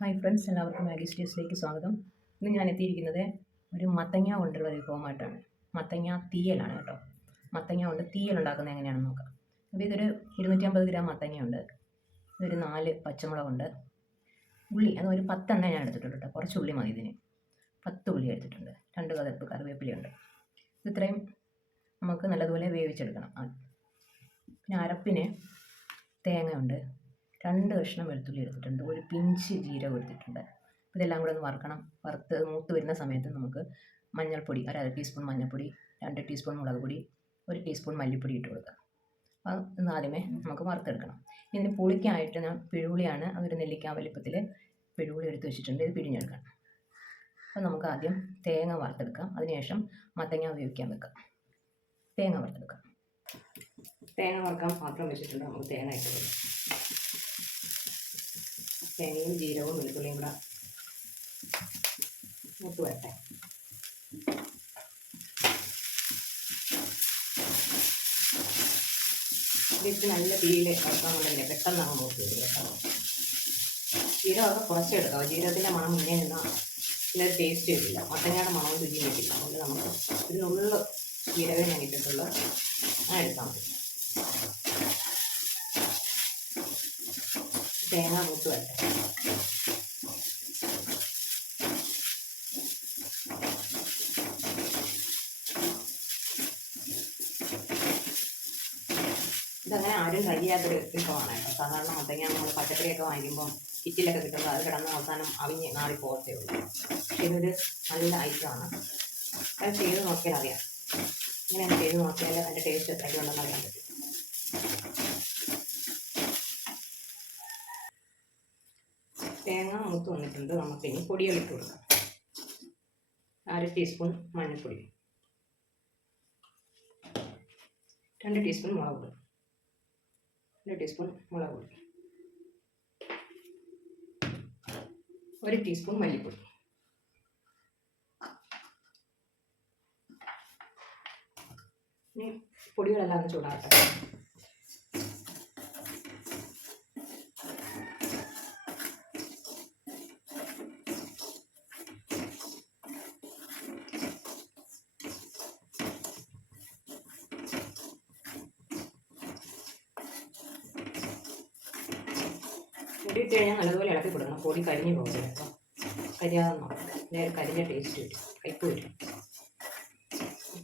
Hi friends എല്ലാവർക്കും Maggi സ്റ്റീസിലേക്ക് സ്വാഗതം. ഇന്ന് ഞാൻ എത്തിയിരിക്കുന്നത് ഒരു മത്തങ്ങ കൊണ്ടുള്ള വിഭവമായിട്ടാണ് മത്തങ്ങ തീയലാണ് കേട്ടോ. മത്തങ്ങ കൊണ്ട് തീയൽ ഉണ്ടാക്കുന്നത് എങ്ങനെയാണെന്ന് നോക്കാം. അപ്പോൾ ഇതൊരു ഇരുന്നൂറ്റമ്പത് ഗ്രാം മത്തങ്ങയുണ്ട്. ഇതൊരു നാല് പച്ചമുളകുണ്ട്. ഉള്ളി അത് ഒരു പത്തെണ്ണ ഞാൻ എടുത്തിട്ടുണ്ട് കേട്ടോ. കുറച്ച് ഉള്ളി മതി ഇതിന്. പത്ത് ഉള്ളി എടുത്തിട്ടുണ്ട്. രണ്ട് കതപ്പ് കറിവേപ്പിലയുണ്ട്. ഇത് ഇത്രയും നമുക്ക് നല്ലതുപോലെ വേവിച്ചെടുക്കണം. പിന്നെ അരപ്പിന് തേങ്ങയുണ്ട്. രണ്ട് കഷ്ണം വെളുത്തുള്ളി എടുത്തിട്ടുണ്ട്. ഒരു പിഞ്ച് ജീരകം എടുത്തിട്ടുണ്ട്. ഇതെല്ലാം കൂടെ ഒന്ന് വറുക്കണം. വറുത്ത് മൂത്ത് വരുന്ന സമയത്ത് നമുക്ക് മഞ്ഞൾപ്പൊടി ഒരു അര ടീസ്പൂൺ മഞ്ഞൾപ്പൊടി രണ്ട് ടീസ്പൂൺ മുളക് പൊടി ഒരു ടീസ്പൂൺ മല്ലിപ്പൊടി ഇട്ട് കൊടുക്കുക. അപ്പോൾ ഇന്ന് ആദ്യമേ നമുക്ക് വറുത്തെടുക്കണം. ഇതിന് പുളിക്കായിട്ട് ഞാൻ പിഴുപുളിയാണ് അതൊരു നെല്ലിക്ക വലിപ്പത്തിൽ പിഴുപുളി എടുത്ത് വെച്ചിട്ടുണ്ട്. ഇത് പിഴിഞ്ഞെടുക്കണം അപ്പോൾ നമുക്ക് ആദ്യം തേങ്ങ വറുത്തെടുക്കാം. അതിനുശേഷം മത്തങ്ങ ഉപയോഗിക്കാൻ വെക്കാം. തേങ്ങ വറുത്തെടുക്കാം. തേങ്ങ വറുക്കാൻ പാത്രം വെച്ചിട്ടുണ്ട്. നമുക്ക് തേങ്ങ ഇട്ട് കൊടുക്കാം. തേങ്ങയും ജീരകവും വെളുത്തുള്ളിയും കൂടെ മൂത്ത് വരട്ടെ. ഇതിട്ട് നല്ല തീയിൽ വറുക്കാൻ കൊണ്ടല്ലേ പെട്ടെന്നാണ് മൂത്ത് വരും കേട്ടോ ജീരകമൊക്കെ കുറച്ചെടുക്കാം ജീരകത്തിന്റെ മണം മുന്നേ നിന്നാൽ ഇതിൽ ടേസ്റ്റ് കിട്ടില്ല. മത്തങ്ങയുടെ മണം രുചിയും കിട്ടില്ല. അതുകൊണ്ട് നമുക്ക് ഇതിനുള്ള ജീരകം ഞാൻ ഇട്ടിട്ടുള്ള. മതി തേങ്ങ മൂത്ത് വരട്ടെ ഇതങ്ങനെ ആരും ട്രൈ ചെയ്യാത്തൊരു വിഭവമാണ് സാധാരണ മുത്തങ്ങ നമ്മൾ പച്ചക്കറിയൊക്കെ വാങ്ങിക്കുമ്പം കിറ്റിലൊക്കെ കിട്ടുമ്പോൾ അത് കിടന്ന് അവസാനം അവിഞ്ഞ് നാളെ പോകത്തേ ഉള്ളൂ. പക്ഷേ ഇതൊരു നല്ല ഐറ്റമാണ് അത് ചെയ്ത് നോക്കിയാൽ അറിയാം. ഇങ്ങനെ ചെയ്ത് നോക്കിയാൽ അതിന്റെ ടേസ്റ്റ് എത്രയ്ക്ക് ഉണ്ടെന്ന് അറിയാൻ പറ്റും. തേങ്ങ മൂത്ത് വന്നിട്ടുണ്ട്. നമുക്കിനി പൊടികൾ ഇട്ട് കൊടുക്കാം. അര ടീസ്പൂൺ മഞ്ഞൾപ്പൊടി. രണ്ട് ടീസ്പൂൺ മുളക് പൊടി. രണ്ട് ടീസ്പൂൺ മുളക് പൊടി. ഒരു ടീസ്പൂൺ മല്ലിപ്പൊടി. ഇനി പൊടികളെല്ലാം ഒന്ന് ഇട്ട് കഴിഞ്ഞാൽ നല്ലതുപോലെ ഇളക്കി കൊടുക്കണം. പൊടി കരിഞ്ഞു പോകില്ല അപ്പം കരിയാതെ നേരെ കരിഞ്ഞ ടേസ്റ്റ് വരും കയ്പ് വരും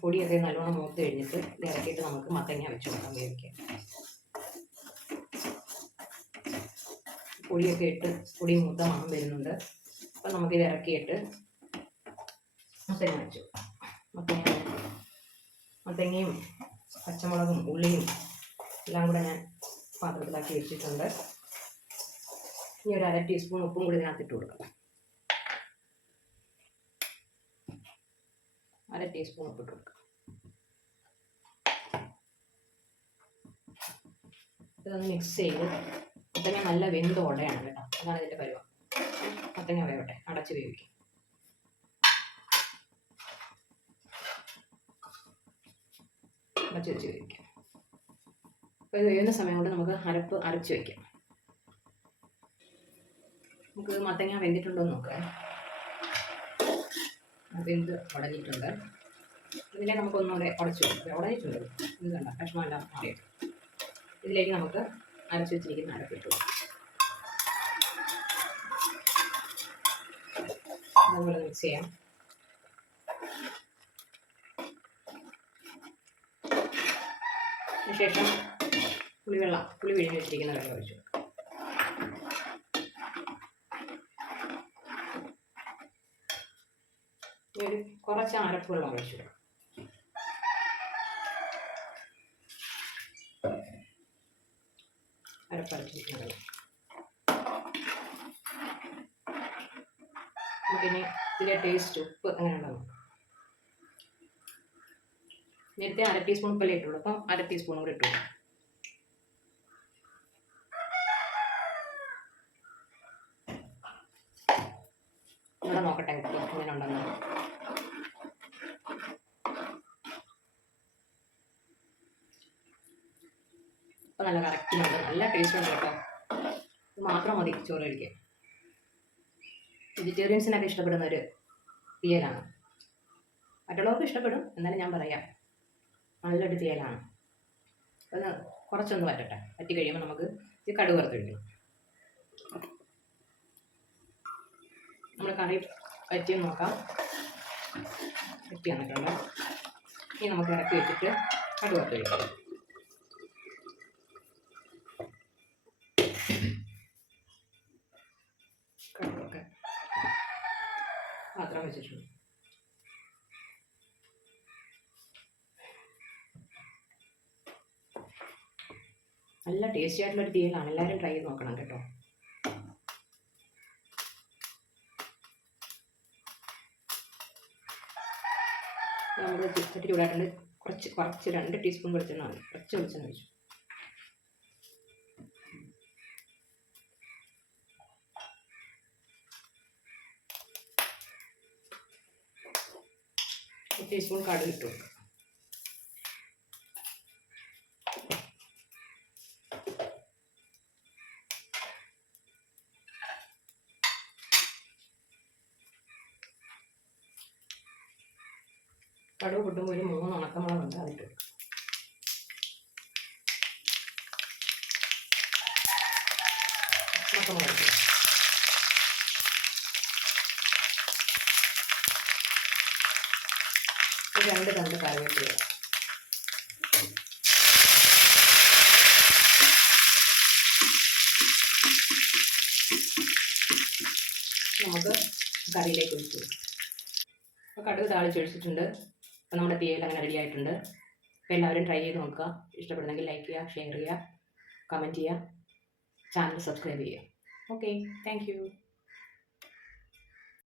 പൊടിയൊക്കെ നല്ലോണം മൂത്ത് കഴിഞ്ഞിട്ട് ഇറക്കിയിട്ട് നമുക്ക് മത്തങ്ങ വെച്ച് കൊടുക്കാം വേവിക്കാൻ. പൊടിയൊക്കെ ഇട്ട് പൊടി മൂത്ത മണം വരുന്നുണ്ട്. അപ്പം നമുക്കിത് ഇറക്കിയിട്ട് മത്തങ്ങ വെച്ചു മത്തങ്ങ മത്തങ്ങയും പച്ചമുളകും ഉള്ളിയും എല്ലാം കൂടെ ഞാൻ പാത്രത്തിലാക്കി വെച്ചിട്ടുണ്ട്. ഇനി ഒരു അര ടീസ്പൂൺ ഉപ്പും കൂടി ഇതിനകത്ത് ഇട്ട് കൊടുക്കാം അര ടീസ്പൂൺ ഉപ്പ് ഇട്ട് കൊടുക്കാം. മിക്സ് ചെയ്ത് മത്തങ്ങ നല്ല വെന്ത് ഉടയാണ് കേട്ടോ. അതാണ് ഇതിന്റെ പരിപാടി മത്തങ്ങ വേവട്ടെ. അടച്ച് വേവിക്കും. അടച്ച് വെച്ച് വേവിക്കാം. അപ്പോൾ ഇത് വേവുന്ന സമയം കൊണ്ട് നമുക്ക് അരപ്പ് അരച്ച് വയ്ക്കാം നമുക്ക് മത്തങ്ങ വെന്തിട്ടുണ്ടോ എന്ന് നോക്കാം. വെന്ത് ഉടഞ്ഞിട്ടുണ്ട് ഇതിലേക്ക് നമുക്ക് ഒന്നുകൂടെ ഉടച്ചു കൊടുക്കാം ഉടഞ്ഞിട്ടുണ്ട്. ഇത് കണ്ട? കഷ്ണമെല്ലാം മാറിയിട്ട് ഇതിലേക്ക് നമുക്ക് അരച്ച് വെച്ചിരിക്കുന്ന അരപ്പിട്ടു അതുപോലെ മിക്സ് ചെയ്യാം. അതിനുശേഷം പുളിവെള്ളം പുളി പിഴിഞ്ഞ് വെച്ചിരിക്കുന്ന വെള്ളം ഒഴിച്ചു. ഒരു കുറച്ച് അരപ്പ് വെള്ളം ഒഴിച്ചു നമുക്കിനി ഇതിലെ ടേസ്റ്റ് ഉപ്പ് അങ്ങനെ ഉണ്ടാവും നേരത്തെ അര ടീസ്പൂൺ ഉപ്പല്ലേ ഇട്ടുള്ളൂ. അപ്പം അര ടീസ്പൂൺ കൂടി ഇട്ടു ഇവിടെ നോക്കട്ടെ ഉപ്പ് എങ്ങനെ ഉണ്ടെന്ന് ഇപ്പം നല്ല കറക്റ്റിനുണ്ട് നല്ല ടേസ്റ്റ് ഉണ്ട് കേട്ടോ ഇത് മാത്രം മതി ചോറ് കഴിക്കാൻ. വെജിറ്റേറിയൻസിനൊക്കെ ഇഷ്ടപ്പെടുന്ന ഒരു തീയലാണ്. മറ്റുള്ളവർക്ക് ഇഷ്ടപ്പെടും എന്നാലും ഞാൻ പറയാം. നല്ലൊരു തീയലാണ്. അത് കുറച്ചൊന്ന് വരട്ടെ വറ്റി കഴിയുമ്പോൾ നമുക്ക് ഇത് കടുക് വറുത്തൊഴിക്കണം നമ്മൾ കറി വറ്റി നോക്കാം. വറ്റി വന്നിട്ടുണ്ട് ഇനി നമുക്ക് ഇറക്കി വെച്ചിട്ട് കടുക് വറുത്തൊഴിക്കാം കടുകൊക്കെ മാത്രം വെച്ചിട്ടുള്ളൂ. നല്ല ടേസ്റ്റി ആയിട്ടുള്ള ഒരു തീയലാണ്. എല്ലാവരും ട്രൈ ചെയ്ത് നോക്കണം കേട്ടോ. നമ്മൾ ചട്ടി ചൂടായിട്ടുണ്ട്. കുറച്ച് കുറച്ച് രണ്ട് ടീസ്പൂൺ വെളിച്ചെണ്ണ കുറച്ച് വെളിച്ചെണ്ണ ഒഴിച്ചു. ടീസ്പൂൺ കടുക് ഇട്ടു കടുക് പൊട്ടുമ്പോൾ ഒരു മൂന്ന് ഉണക്കമുളകുണ്ട് അതിട്ട്. ഉണക്കമുളക് ഒരു രണ്ട് കറിവേപ്പില നമുക്ക് കറിയിലേക്ക് ഒഴിച്ചു അപ്പോൾ കടുക് താളിച്ചൊഴിച്ചിട്ടുണ്ട് അപ്പോൾ നമ്മുടെ തീയൽ അങ്ങനെ റെഡി ആയിട്ടുണ്ട്. അപ്പോൾ എല്ലാവരും ട്രൈ ചെയ്ത് നോക്കുക. ഇഷ്ടപ്പെടുന്നെങ്കിൽ ലൈക്ക് ചെയ്യുക ഷെയർ ചെയ്യുക കമന്റ് ചെയ്യുക. ചാനൽ സബ്സ്ക്രൈബ് ചെയ്യുക. Okay thank